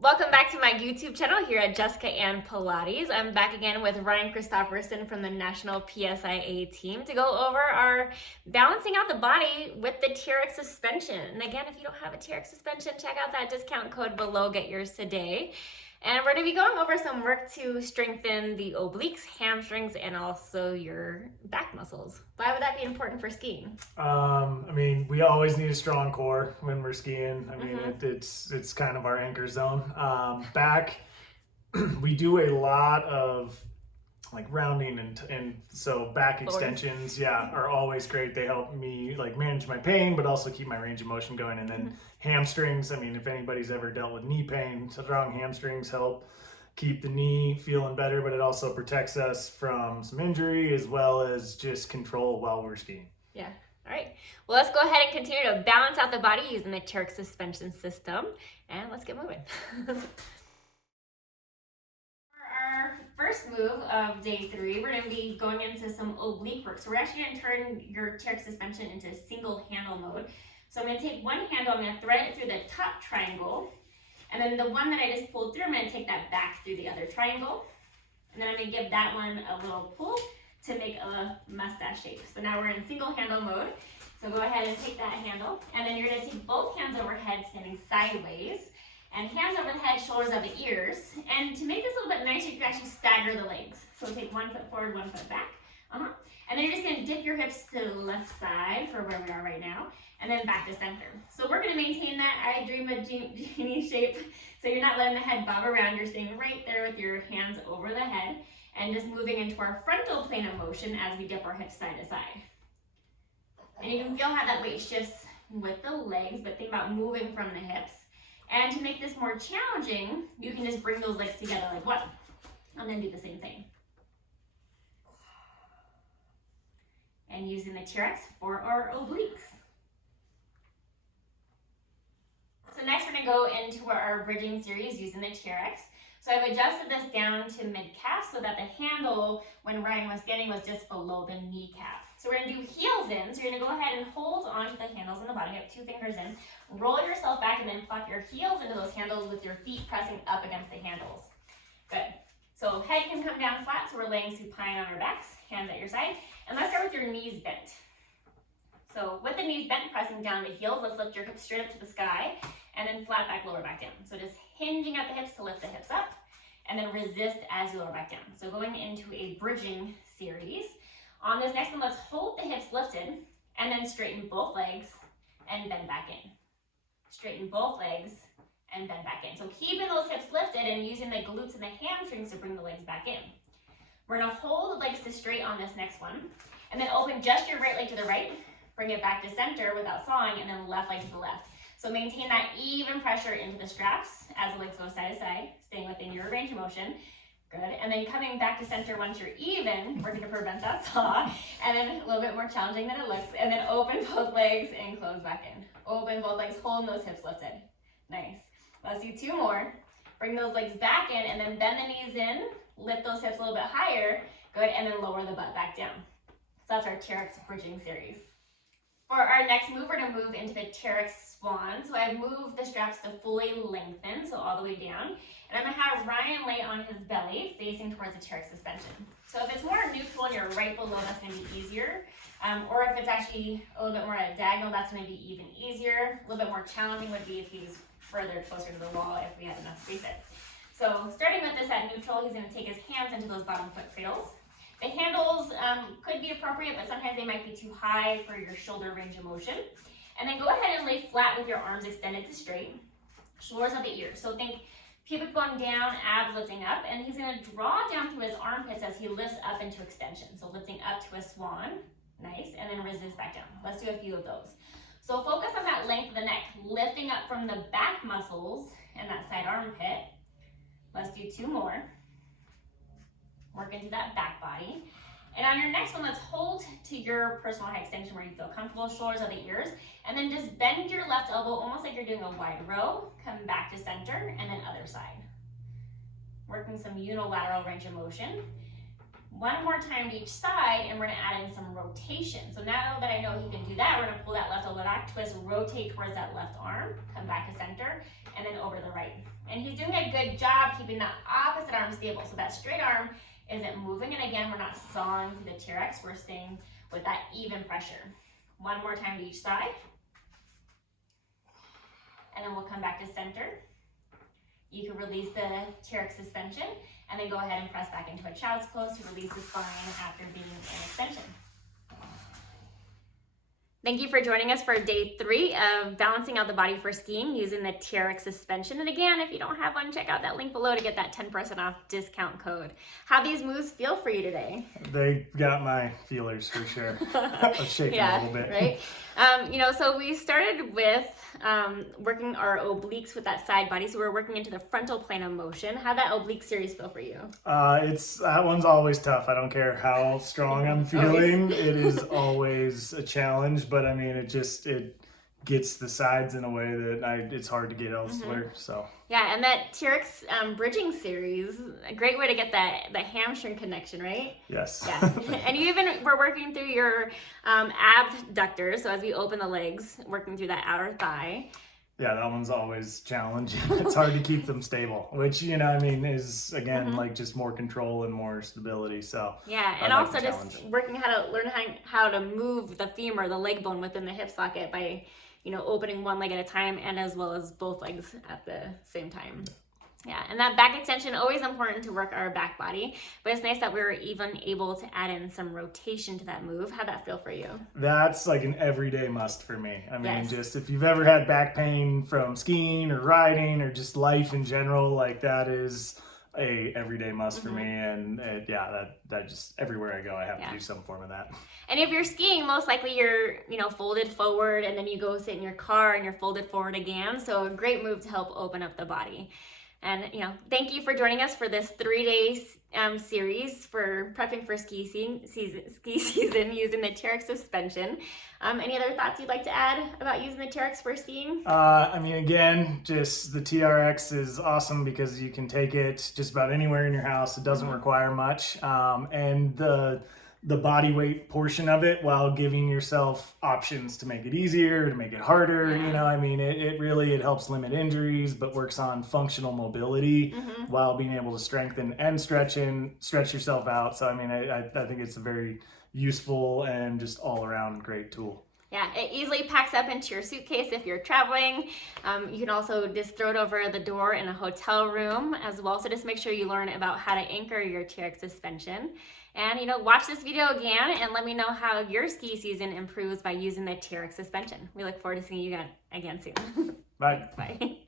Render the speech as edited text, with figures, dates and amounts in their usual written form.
Welcome back to my YouTube channel here at Jessica and Pilates. I'm back again with Ryan Christopherson from the National PSIA team to go over our balancing out the body with the TRX suspension. And again, if you don't have a TRX suspension, check out that discount code below, get yours today. And we're going to be going over some work to strengthen the obliques, hamstrings, and also your back muscles. Why would that be important for skiing? We always need a strong core when we're skiing. It's kind of our anchor zone. Back, we do a lot of like rounding and so back extensions, are always great. They help me like manage my pain, but also keep my range of motion going. And then hamstrings. If anybody's ever dealt with knee pain, strong hamstrings help keep the knee feeling better, but it also protects us from some injury as well as just control while we're skiing. Yeah. All right. Well, let's go ahead and continue to balance out the body using the TRX suspension system. And let's get moving. Our first move of day 3, we're going to be going into some oblique work. So we're actually going to turn your TRX suspension into single handle mode. So I'm going to take one handle, I'm going to thread it through the top triangle. And then the one that I just pulled through, I'm going to take that back through the other triangle. And then I'm going to give that one a little pull to make a mustache shape. So now we're in single handle mode. So go ahead and take that handle. And then you're going to take both hands overhead, standing sideways. And hands over the head, shoulders over the ears. And to make this a little bit nicer, you can actually stagger the legs. So take 1 foot forward, 1 foot back. And then you're just going to dip your hips to the left side for where we are right now. And then back to center. So we're going to maintain that I dream a genie shape. So you're not letting the head bob around. You're staying right there with your hands over the head. And just moving into our frontal plane of motion as we dip our hips side to side. And you can feel how that weight shifts with the legs, but think about moving from the hips. And to make this more challenging, you can just bring those legs together like one, and then do the same thing. And using the TRX for our obliques. So next we're going to go into our bridging series using the TRX. So I've adjusted this down to mid-calf so that the handle, when Ryan was standing, was just below the kneecap. So we're going to do heels in. So you're going to go ahead and hold on to the handles in the bottom. You have 2 fingers in. Roll yourself back and then flop your heels into those handles with your feet pressing up against the handles. Good. So head can come down flat, so we're laying supine on our backs, hands at your side. And let's start with your knees bent. So with the knees bent, pressing down the heels, let's lift your hips straight up to the sky. And then flat back, lower back down. So just hinging at the hips to lift the hips up, and then resist as you lower back down. So going into a bridging series. On this next one, let's hold the hips lifted, and then straighten both legs and bend back in. Straighten both legs and bend back in. So keeping those hips lifted and using the glutes and the hamstrings to bring the legs back in. We're gonna hold the legs to straight on this next one, and then open just your right leg to the right, bring it back to center without sawing, and then left leg to the left. So maintain that even pressure into the straps as the legs go side to side, staying within your range of motion. Good. And then coming back to center once you're even, we're going to prevent that saw. And then a little bit more challenging than it looks. And then open both legs and close back in. Open both legs, holding those hips lifted. Nice. Let's do 2 more. Bring those legs back in and then bend the knees in. Lift those hips a little bit higher. Good. And then lower the butt back down. So that's our TRX bridging series. For our next move, we're going to move into the TRX swan. So I've moved the straps to fully lengthen, so all the way down. And I'm going to have Ryan lay on his belly, facing towards the TRX suspension. So if it's more neutral and you're right below, that's going to be easier. Or if it's actually a little bit more at a diagonal, that's going to be even easier. A little bit more challenging would be if he's further closer to the wall, if we have enough space there. So starting with this at neutral, he's going to take his hands into those bottom foot cradles. The handles could be appropriate, but sometimes they might be too high for your shoulder range of motion. And then go ahead and lay flat with your arms extended to straight, shoulders at the ears. So think pubic bone down, abs lifting up, and he's going to draw down through his armpits as he lifts up into extension. So lifting up to a swan, nice, and then resist back down. Let's do a few of those. So focus on that length of the neck, lifting up from the back muscles and that side armpit. Let's do 2 more. Work into that back body. And on your next one, let's hold to your personal high extension where you feel comfortable, shoulders at the ears, and then just bend your left elbow almost like you're doing a wide row. Come back to center, and then other side. Working some unilateral range of motion. One more time to each side, and we're gonna add in some rotation. So now that I know he can do that, we're gonna pull that left elbow back, twist, rotate towards that left arm, come back to center, and then over to the right. And he's doing a good job keeping that opposite arm stable. So that straight arm isn't moving. And again, we're not sawing through the TRX. We're staying with that even pressure. One more time to each side. And then we'll come back to center. You can release the TRX suspension and then go ahead and press back into a child's pose to release the spine after being in extension. Thank you for joining us for day 3 of balancing out the body for skiing using the TRX suspension. And again, if you don't have one, check out that link below to get that 10% off discount code. How these moves feel for you today? They got my feelers for sure. I was shaking a little bit. Right? So we started with working our obliques with that side body. So we're working into the frontal plane of motion. How'd that oblique series feel for you? That one's always tough. I don't care how strong I'm feeling. It is always a challenge, but I mean, it gets the sides in a way that it's hard to get elsewhere. So yeah, and that TRX bridging series, a great way to get the hamstring connection, right? Yes. Yeah, and you even were working through your abductors. So as we open the legs, working through that outer thigh. Yeah, that one's always challenging. It's hard to keep them stable, which, is, again, like just more control and more stability. So yeah, and also just working how to move the femur, the leg bone within the hip socket by, opening one leg at a time and as well as both legs at the same time. Yeah, and that back extension, always important to work our back body, but it's nice that we were even able to add in some rotation to that move. How'd that feel for you? That's like an everyday must for me. I mean, yes. Just if you've ever had back pain from skiing or riding or just life in general, like that is a everyday must for me. And that just everywhere I go, I have to do some form of that. And if you're skiing, most likely you're, folded forward and then you go sit in your car and you're folded forward again. So a great move to help open up the body. And, thank you for joining us for this 3-day series for prepping for ski season using the TRX suspension. Any other thoughts you'd like to add about using the TRX for skiing? Again, just the TRX is awesome because you can take it just about anywhere in your house. It doesn't require much. And the body weight portion of it while giving yourself options to make it easier, to make it harder. It helps limit injuries, but works on functional mobility while being able to strengthen and stretch yourself out. So, I think it's a very useful and just all around great tool. Yeah, it easily packs up into your suitcase if you're traveling. You can also just throw it over the door in a hotel room as well. So just make sure you learn about how to anchor your TRX suspension. And, watch this video again and let me know how your ski season improves by using the TRX suspension. We look forward to seeing you again soon. Bye. Bye.